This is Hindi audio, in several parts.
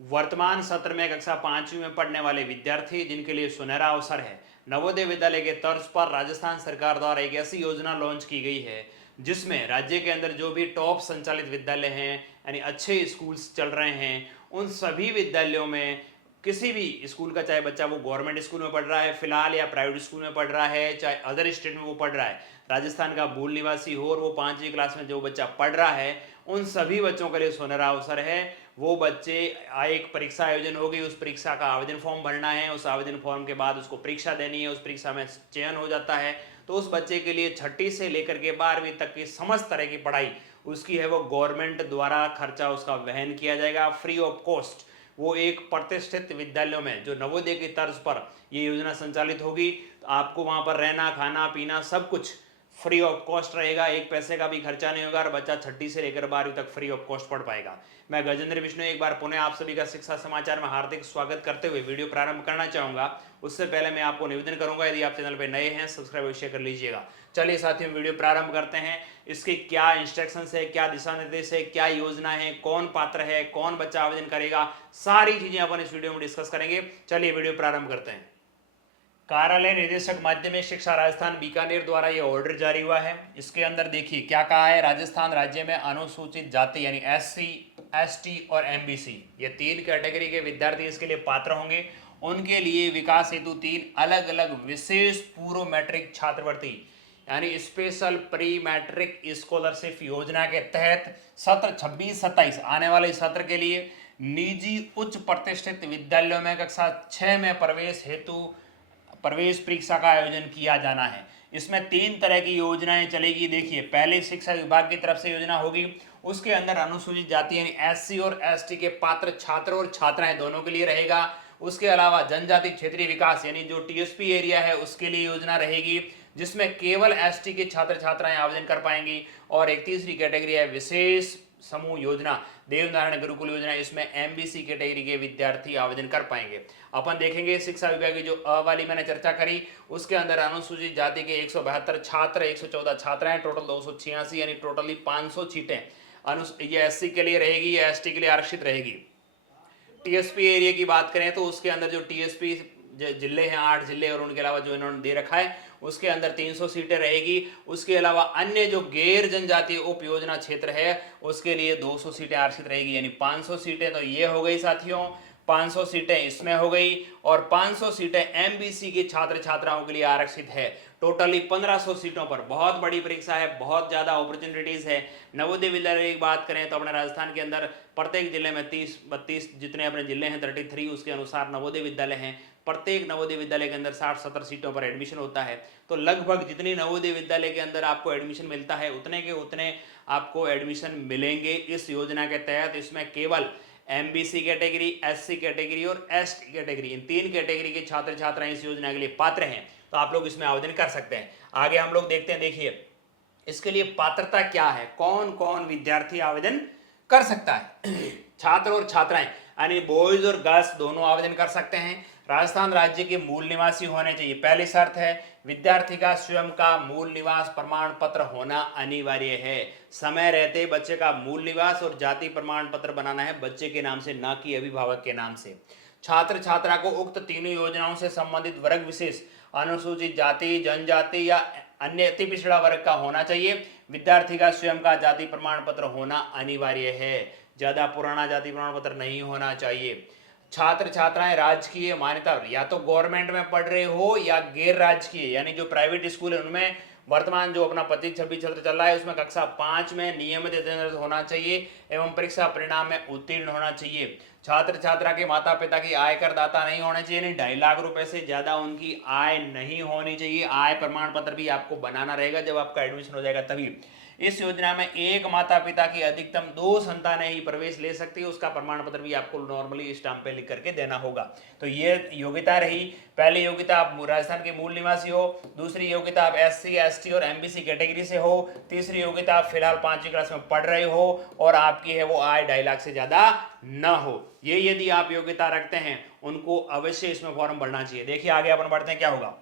वर्तमान सत्र में कक्षा 5वीं में पढ़ने वाले विद्यार्थी जिनके लिए सुनहरा अवसर है। नवोदय विद्यालय के तर्ज पर राजस्थान सरकार द्वारा एक ऐसी योजना लॉन्च की गई है जिसमें राज्य के अंदर जो भी टॉप संचालित विद्यालय हैं, यानी अच्छे स्कूल्स चल रहे हैं, उन सभी विद्यालयों में किसी भी स्कूल का, चाहे बच्चा वो गवर्नमेंट स्कूल में पढ़ रहा है फिलहाल या प्राइवेट स्कूल में पढ़ रहा है, चाहे अदर स्टेट में वो पढ़ रहा है, राजस्थान का मूल निवासी हो और वो 5वीं क्लास में जो बच्चा पढ़ रहा है, उन सभी बच्चों के लिए सुनहरा अवसर है। वो बच्चे, एक परीक्षा आयोजन होगी, उस परीक्षा का आवेदन फॉर्म भरना है, उस आवेदन फॉर्म के बाद उसको परीक्षा देनी है, उस परीक्षा में चयन हो जाता है तो उस बच्चे के लिए छठी से लेकर के 12वीं तक की समस्त तरह की पढ़ाई उसकी है वो गवर्नमेंट द्वारा खर्चा उसका वहन किया जाएगा, फ्री ऑफ कॉस्ट। वो एक प्रतिष्ठित विद्यालयों में जो नवोदय की तर्ज पर ये योजना संचालित होगी, तो आपको वहाँ पर रहना खाना पीना सब कुछ फ्री ऑफ कॉस्ट रहेगा, एक पैसे का भी खर्चा नहीं होगा और बच्चा छठी से लेकर 12वीं तक फ्री ऑफ कॉस्ट पढ़ पाएगा। मैं गजेंद्र विष्णु एक बार पुनः आप सभी का शिक्षा समाचार में हार्दिक स्वागत करते हुए वीडियो प्रारंभ करना चाहूंगा। उससे पहले मैं आपको निवेदन करूंगा, यदि आप चैनल पर नए हैं सब्सक्राइब अवश्य कर लीजिएगा। चलिए साथियों, वीडियो प्रारंभ करते हैं। इसके क्या इंस्ट्रक्शंस है, क्या दिशा निर्देश है, क्या योजना है, कौन पात्र है, कौन बच्चा आवेदन करेगा, सारी चीजें अपन इस वीडियो में डिस्कस करेंगे। चलिए वीडियो प्रारंभ करते हैं। कार्यालय निदेशक माध्यमिक शिक्षा राजस्थान बीकानेर द्वारा यह ऑर्डर जारी हुआ है। इसके अंदर देखिए क्या कहा है, राजस्थान राज्य में अनुसूचित जाति यानी SC, ST और MBC ये 3 कैटेगरी के विद्यार्थी इसके लिए पात्र होंगे। उनके लिए विकास हेतु 3 अलग अलग विशेष पूर्व मैट्रिक छात्रवृत्ति यानी स्पेशल प्री मैट्रिक स्कॉलरशिप योजना के तहत सत्र 26-27 आने वाले सत्र के लिए निजी उच्च प्रतिष्ठित विद्यालयों में कक्षा 6 में प्रवेश हेतु प्रवेश परीक्षा का आयोजन किया जाना है। इसमें 3 तरह की योजनाएं चलेगी। देखिए, पहले शिक्षा विभाग की तरफ से योजना होगी, उसके अंदर अनुसूचित जाति यानी SC और ST के पात्र छात्र और छात्राएं दोनों के लिए रहेगा। उसके अलावा जनजाति क्षेत्रीय विकास यानी जो TSP एरिया है उसके लिए योजना रहेगी, जिसमें केवल ST के छात्र छात्राएं आवेदन कर पाएंगी। और एक तीसरी कैटेगरी है विशेष समूह योजना, देवनारायण गुरुकुल योजना, इसमें MBC कैटेगरी के विद्यार्थी आवेदन कर पाएंगे। अपन देखेंगे शिक्षा विभाग की जो अ वाली मैंने चर्चा करी, उसके अंदर अनुसूचित जाति के 172 छात्र, 114 छात्राएं, टोटल 286 यानी टोटली 500 सीटें ये SC के लिए रहेगी, ये ST के लिए आरक्षित रहेगी। TSP एरिया की बात करें तो उसके अंदर जो TSP जिले हैं 8 जिले और उनके अलावा जो इन्होंने दे रखा है उसके अंदर 300 सीटें रहेगी। उसके अलावा अन्य जो गैर जनजातीय उप योजना क्षेत्र है उसके लिए 200 सीटें आरक्षित रहेगी, यानी 500 सीटें तो ये हो गई साथियों, 500 सीटें इसमें हो गई और 500 सीटें MBC के छात्र छात्राओं के लिए आरक्षित है। टोटली 1500 सीटों पर बहुत बड़ी परीक्षा है, बहुत ज़्यादा अपॉर्चुनिटीज़ है। नवोदय विद्यालय की बात करें तो अपने राजस्थान के अंदर प्रत्येक जिले में 30-32 जितने अपने जिले हैं 33 उसके अनुसार नवोदय विद्यालय हैं। प्रत्येक नवोदय विद्यालय के अंदर 60-70 सीटों पर एडमिशन होता है। तो लगभग जितनी नवोदय विद्यालय के अंदर आपको एडमिशन मिलता है उतने के उतने आपको एडमिशन मिलेंगे इस योजना के तहत। इसमें केवल MBC कैटेगरी, SC कैटेगरी और ST कैटेगरी, इन 3 कैटेगरी के छात्र छात्राएं इस योजना के लिए पात्र हैं, तो आप लोग इसमें आवेदन कर सकते हैं। आगे हम लोग देखते हैं। देखिए इसके लिए पात्रता क्या है, कौन कौन विद्यार्थी आवेदन कर सकता है। छात्र और छात्राएं यानी बॉयज और गर्ल्स दोनों आवेदन कर सकते हैं। राजस्थान राज्य के मूल निवासी होने चाहिए, पहली शर्त है। विद्यार्थी का स्वयं का मूल निवास प्रमाण पत्र होना अनिवार्य है। समय रहते बच्चे का मूल निवास और जाति प्रमाण पत्र बनाना है बच्चे के नाम से, ना कि अभिभावक के नाम से। छात्र छात्रा को उक्त तीनों योजनाओं से संबंधित वर्ग विशेष, अनुसूचित जाति, जनजाति या अन्य अति पिछड़ा वर्ग का होना चाहिए। विद्यार्थी का स्वयं का जाति प्रमाण पत्र होना अनिवार्य है, ज्यादा पुराना जाति प्रमाण पत्र नहीं होना चाहिए। छात्र छात्राएं राजकीय मान्यता या तो गवर्नमेंट में पढ़ रहे हो या गैर राजकीय यानी जो प्राइवेट स्कूल है उनमें वर्तमान जो अपना 25-26 सत्र चल रहा है उसमें कक्षा 5 में नियमित अध्ययन होना चाहिए एवं परीक्षा परिणाम में उत्तीर्ण होना चाहिए। छात्र छात्रा के माता पिता की आय करदाता नहीं होने चाहिए, नहीं 2.5 लाख रुपए से ज्यादा उनकी आय नहीं होनी चाहिए। आय प्रमाण पत्र भी आपको बनाना रहेगा जब आपका एडमिशन हो जाएगा तभी। इस योजना में एक माता पिता की अधिकतम 2 संतानें ही प्रवेश ले सकती है, उसका प्रमाण पत्र भी आपको नॉर्मली स्टाम्प पे लिख करके देना होगा। तो ये योग्यता रही। पहली योग्यता आप राजस्थान के मूल निवासी हो, दूसरी योग्यता आप SC, ST और MBC कैटेगरी से हो, तीसरी योग्यता आप फिलहाल 5वीं क्लास में पढ़ रहे हो और आपकी है वो आय 2.5 लाख से ज्यादा न हो। ये यदि आप योग्यता रखते हैं उनको अवश्य इसमें फॉर्म भरना चाहिए। देखिए आगे अपन बढ़ते हैं क्या होगा।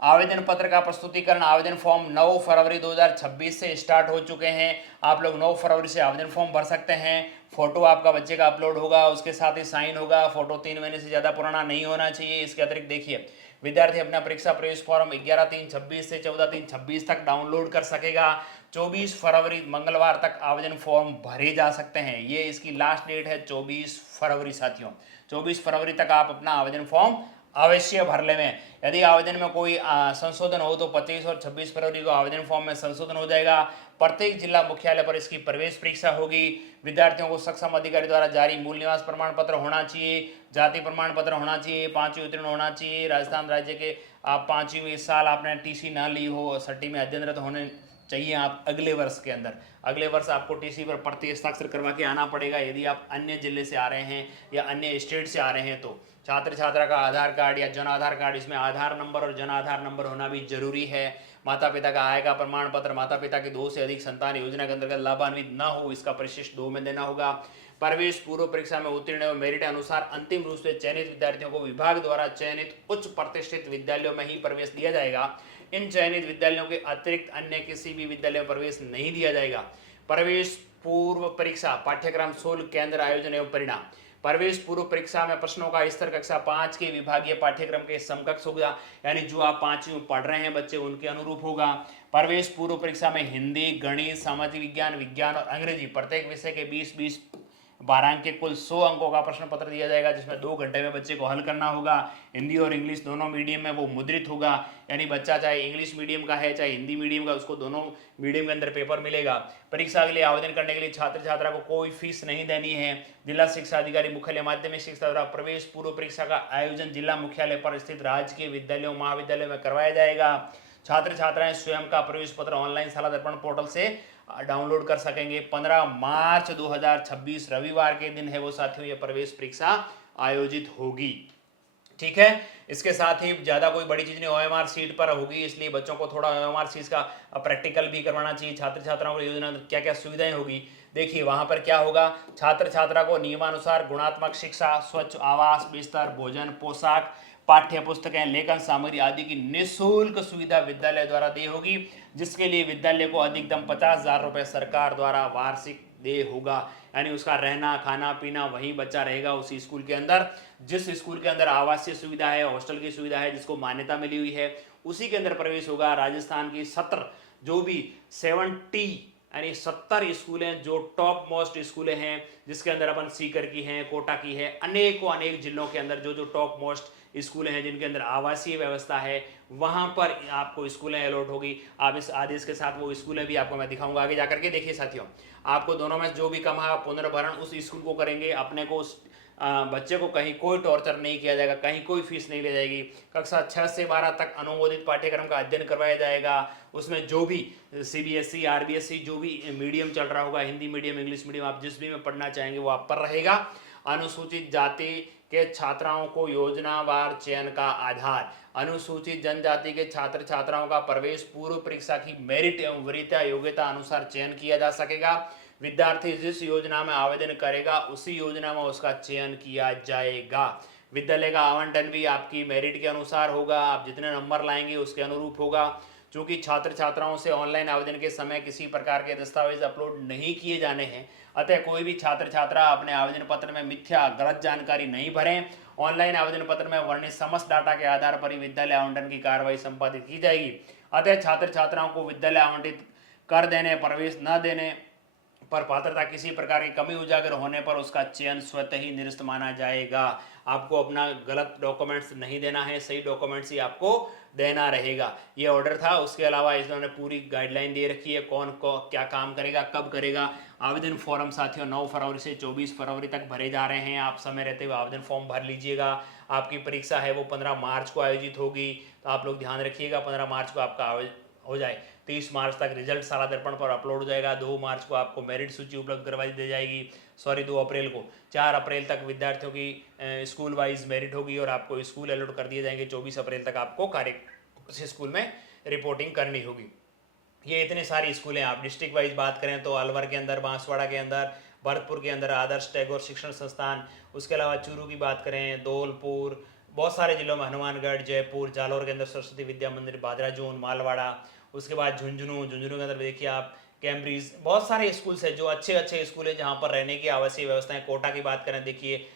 आवेदन पत्र का प्रस्तुतिकरण, आवेदन फॉर्म 9 फरवरी 2026 से स्टार्ट हो चुके हैं। आप लोग 9 फरवरी से आवेदन फॉर्म भर सकते हैं। फोटो आपका बच्चे का अपलोड होगा, उसके साथ ही साइन होगा। फोटो 3 महीने से ज़्यादा पुराना नहीं होना चाहिए। इसके अतिरिक्त देखिए, विद्यार्थी अपना परीक्षा प्रवेश फॉर्म 11/3/26 से 14/3/26 तक डाउनलोड कर सकेगा। 24 फरवरी मंगलवार तक आवेदन फॉर्म भरे जा सकते हैं। ये इसकी लास्ट डेट है 24 फरवरी साथियों। 24 फरवरी तक आप अपना आवेदन फॉर्म अवश्य भर लें। यदि आवेदन में कोई संशोधन हो तो 25 और 26 फरवरी को आवेदन फॉर्म में संशोधन हो जाएगा। प्रत्येक जिला मुख्यालय पर इसकी प्रवेश परीक्षा होगी। विद्यार्थियों को सक्षम अधिकारी द्वारा जारी मूल निवास प्रमाण पत्र होना चाहिए, जाति प्रमाण पत्र होना चाहिए, 5वीं उत्तीर्ण होना चाहिए। राजस्थान राज्य के आप 5वीं में इस साल आपने टीसी ना ली हो, सट्टी में अध्ययनरत होने चाहिए आप अगले वर्ष के अंदर। अगले वर्ष आपको टीसी पर प्रति हस्ताक्षर करवा के आना पड़ेगा यदि आप अन्य जिले से आ रहे हैं या अन्य स्टेट से आ रहे हैं तो। छात्र छात्रा का आधार कार्ड या जन आधार कार्ड, इसमें आधार नंबर और जन आधार नंबर होना भी जरूरी है। माता पिता का आय का प्रमाण पत्र, माता पिता की 2 से अधिक संतान योजना के अंतर्गत लाभान्वित न हो, इसका परिशिष्ट 2 में देना होगा। प्रवेश पूर्व परीक्षा में उत्तीर्ण एवं मेरिट अनुसार अंतिम रूप से चयनित विद्यार्थियों को विभाग द्वारा चयनित उच्च प्रतिष्ठित विद्यालयों में ही प्रवेश दिया जाएगा। इन चयनित विद्यालयों के अतिरिक्त अन्य किसी भी विद्यालय में प्रवेश नहीं दिया जाएगा। प्रवेश पूर्व परीक्षा पाठ्यक्रम शुल्क, केंद्र, आयोजन एवं परिणाम। प्रवेश पूर्व परीक्षा में प्रश्नों का स्तर कक्षा 5 के विभागीय पाठ्यक्रम के समकक्ष होगा, यानी जो आप 5वीं में पढ़ रहे हैं बच्चे उनके अनुरूप होगा। प्रवेश पूर्व परीक्षा में हिंदी, गणित, सामाजिक विज्ञान, विज्ञान और अंग्रेजी प्रत्येक विषय के 20-20 12 अंक के कुल 100 अंकों का प्रश्न पत्र दिया जाएगा, जिसमें 2 घंटे में बच्चे को हल करना होगा। हिंदी और इंग्लिश दोनों मीडियम में वो मुद्रित होगा, यानी बच्चा चाहे इंग्लिश मीडियम का है चाहे हिंदी मीडियम का, उसको दोनों मीडियम के अंदर पेपर मिलेगा। परीक्षा के लिए आवेदन करने के लिए छात्र छात्रा को कोई फीस नहीं देनी है। जिला शिक्षा अधिकारी मुख्यालय माध्यमिक शिक्षा द्वारा प्रवेश पूर्व परीक्षा का आयोजन जिला मुख्यालय पर स्थित राजकीय विद्यालयों महाविद्यालयों में करवाया जाएगा। छात्र छात्राएं स्वयं का प्रवेश पत्र ऑनलाइन शाला दर्पण पोर्टल से डाउनलोड कर सकेंगे। 15 मार्च 2026 रविवार के दिन है वो साथियों, ये प्रवेश परीक्षा आयोजित होगी। ठीक है, इसके साथ ही ज्यादा कोई बड़ी चीज नहीं, ओएमआर सीट पर होगी, इसलिए बच्चों को थोड़ा ओएमआर सीट का प्रैक्टिकल भी करवाना चाहिए। छात्र छात्राओं को योजना क्या क्या सुविधाएं होगी, देखिए वहां पर क्या होगा। छात्र छात्रा को नियमानुसार गुणात्मक शिक्षा, स्वच्छ आवास, बिस्तर, भोजन, पोशाक, पाठ्य पुस्तकें, लेखन सामग्री आदि की निःशुल्क सुविधा विद्यालय द्वारा दी होगी, जिसके लिए विद्यालय को अधिकतम 50,000 रुपए सरकार द्वारा वार्षिक दे होगा। यानी उसका रहना खाना पीना वही बच्चा रहेगा उसी स्कूल के अंदर। जिस स्कूल के अंदर आवासीय सुविधा है, हॉस्टल की सुविधा है, जिसको मान्यता मिली हुई है, उसी के अंदर प्रवेश होगा। राजस्थान की 70 जो भी 70 यानी 70 स्कूलें जो टॉप मोस्ट स्कूलें हैं, जिसके अंदर अपन सीकर की हैं, कोटा की है, अनेकों अनेक जिलों के अंदर जो जो टॉप मोस्ट स्कूलें हैं जिनके अंदर आवासीय व्यवस्था है, वहां पर आपको स्कूलें अलॉट होगी। आप इस आदेश के साथ वो स्कूलें भी आपको मैं दिखाऊंगा आगे जाकर के। देखिए साथियों, आपको दोनों में जो भी कम है पुनर्भरण उस स्कूल को करेंगे। अपने को बच्चे को कहीं कोई टॉर्चर नहीं किया जाएगा, कहीं कोई फीस नहीं ली जाएगी। कक्षा 6 से 12 तक अनुमोदित पाठ्यक्रम का अध्ययन करवाया जाएगा। उसमें जो भी सीबीएसई आरबीएसई जो भी मीडियम चल रहा होगा, हिंदी मीडियम इंग्लिश मीडियम, आप जिस भी में पढ़ना चाहेंगे वो आप पर रहेगा। अनुसूचित जाति के छात्राओं को योजनावार चयन का आधार, अनुसूचित जनजाति के छात्र छात्राओं का प्रवेश पूर्व परीक्षा की मेरिट एवं वरीयता योग्यता अनुसार चयन किया जा सकेगा। विद्यार्थी जिस योजना में आवेदन करेगा उसी योजना में उसका चयन किया जाएगा। विद्यालय का आवंटन भी आपकी मेरिट के अनुसार होगा, आप जितने नंबर लाएंगे उसके अनुरूप होगा। चूंकि छात्र छात्राओं से ऑनलाइन आवेदन के समय किसी प्रकार के दस्तावेज अपलोड नहीं किए जाने हैं, अतः कोई भी छात्र छात्रा अपने आवेदन पत्र में मिथ्या गलत जानकारी नहीं भरें। ऑनलाइन आवेदन पत्र में वर्णित समस्त डाटा के आधार पर ही विद्यालय आवंटन की कार्रवाई संपादित की जाएगी। अतः छात्र छात्राओं को विद्यालय आवंटित कर देने, प्रवेश न देने पर पात्रता किसी प्रकार की कमी उजागर होने पर उसका चयन स्वतः ही निरस्त माना जाएगा। आपको अपना गलत डॉक्यूमेंट्स नहीं देना है, सही डॉक्यूमेंट्स ही आपको देना रहेगा। ये ऑर्डर था। उसके अलावा इन्होंने पूरी गाइडलाइन दे रखी है कौन को क्या काम करेगा, कब करेगा। आवेदन फॉर्म साथियों 9 फरवरी से 24 फरवरी तक भरे जा रहे हैं। आप समय रहते हुए आवेदन फॉर्म भर लीजिएगा। आपकी परीक्षा है वो 15 मार्च को आयोजित होगी, तो आप लोग ध्यान रखिएगा 15 मार्च को आपका हो जाए। 30 मार्च तक रिजल्ट शाला दर्पण पर अपलोड हो जाएगा। 2 मार्च को आपको मेरिट सूची उपलब्ध करवाई दी जाएगी। 2 अप्रैल को, 4 अप्रैल तक विद्यार्थियों की स्कूल वाइज मेरिट होगी और आपको स्कूल अलॉट कर दिए जाएंगे। 24 अप्रैल तक आपको उस स्कूल में रिपोर्टिंग करनी होगी। ये इतने सारी स्कूल हैं। आप डिस्ट्रिक्ट वाइज बात करें तो अलवर के अंदर, बांसवाड़ा के अंदर, भरतपुर के अंदर आदर्श टैगोर शिक्षण संस्थान, उसके अलावा चूरू की बात करें, धौलपुर, बहुत सारे जिलों में हनुमानगढ़, जयपुर, जालौर के अंदर सरस्वती विद्या मंदिर, भादरा जोन, मालवाड़ा, उसके बाद झुंझुनू के अंदर देखिए आप कैम्ब्रिज, बहुत सारे स्कूल्स हैं जो अच्छे अच्छे स्कूल हैं जहाँ पर रहने की आवश्यक व्यवस्थाएं। कोटा की बात करें, देखिए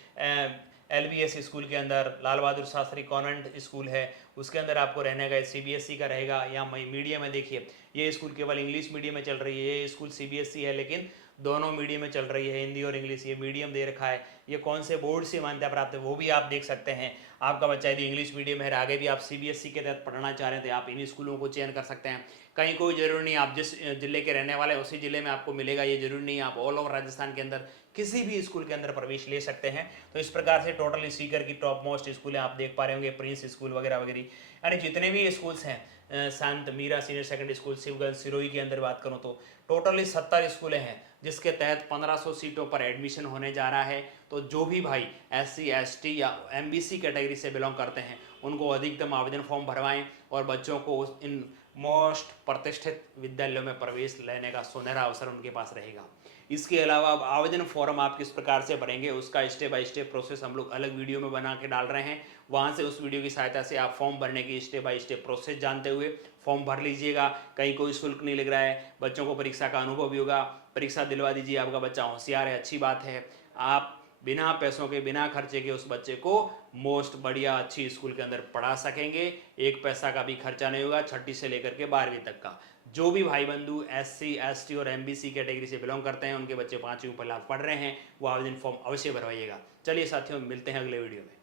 LBS स्कूल के अंदर लाल बहादुर शास्त्री कॉन्वेंट स्कूल है, उसके अंदर आपको रहने का CBSE का रहेगा। या मीडियम है, देखिए ये स्कूल केवल इंग्लिश मीडियम में चल रही है, ये स्कूल CBSE है लेकिन दोनों मीडियम में चल रही है, हिंदी और इंग्लिश, ये मीडियम दे रखा है। ये कौन से बोर्ड से मान्यता प्राप्त है वो भी आप देख सकते हैं। आपका बच्चा यदि इंग्लिश मीडियम है, आगे भी आप CBSE के तहत पढ़ना चाह रहे हैं तो आप इन स्कूलों को चयन कर सकते हैं। कहीं कोई जरूरी नहीं आप जिस जिले के रहने वाले उसी जिले में आपको मिलेगा, ये जरूरी नहीं आप ऑल ओवर राजस्थान के अंदर किसी भी स्कूल के अंदर प्रवेश ले सकते हैं। तो इस प्रकार से टोटली सीकर की टॉप मोस्ट स्कूल आप देख पा रहे होंगे, प्रिंस स्कूल वगैरह वगैरह, यानी जितने भी स्कूल्स हैं, Sant Meera senior secondary school, Shivganj, Sirohi के अंदर बात करूं तो टोटली 70 स्कूलें हैं जिसके तहत 1500 सीटों पर एडमिशन होने जा रहा है। तो जो भी भाई SC ST या MBC कैटेगरी से बिलोंग करते हैं उनको अधिकतम आवेदन फॉर्म भरवाएं और बच्चों को इन मोस्ट प्रतिष्ठित विद्यालयों में प्रवेश लेने का सुनहरा अवसर उनके पास रहेगा। इसके अलावा अब आवेदन फॉर्म आप किस प्रकार से भरेंगे उसका स्टेप बाय स्टेप प्रोसेस हम लोग अलग वीडियो में बना के डाल रहे हैं, वहाँ से उस वीडियो की सहायता से आप फॉर्म भरने की स्टेप बाय स्टेप प्रोसेस जानते हुए फॉर्म भर लीजिएगा। कहीं कोई शुल्क नहीं लग रहा है, बच्चों को परीक्षा का अनुभव भी होगा, परीक्षा दिलवा दीजिए। आपका बच्चा होशियार है, अच्छी बात है, आप बिना पैसों के बिना खर्चे के उस बच्चे को मोस्ट बढ़िया अच्छी स्कूल के अंदर पढ़ा सकेंगे। एक पैसा का भी खर्चा नहीं होगा, छठी से लेकर के 12वीं तक का। जो भी भाई बंधु SC ST और MBC कैटेगरी से बिलोंग करते हैं, उनके बच्चे 5वीं पढ़ रहे हैं, वो आवेदन फॉर्म अवश्य भरवाइएगा। चलिए साथियों, मिलते हैं अगले वीडियो में।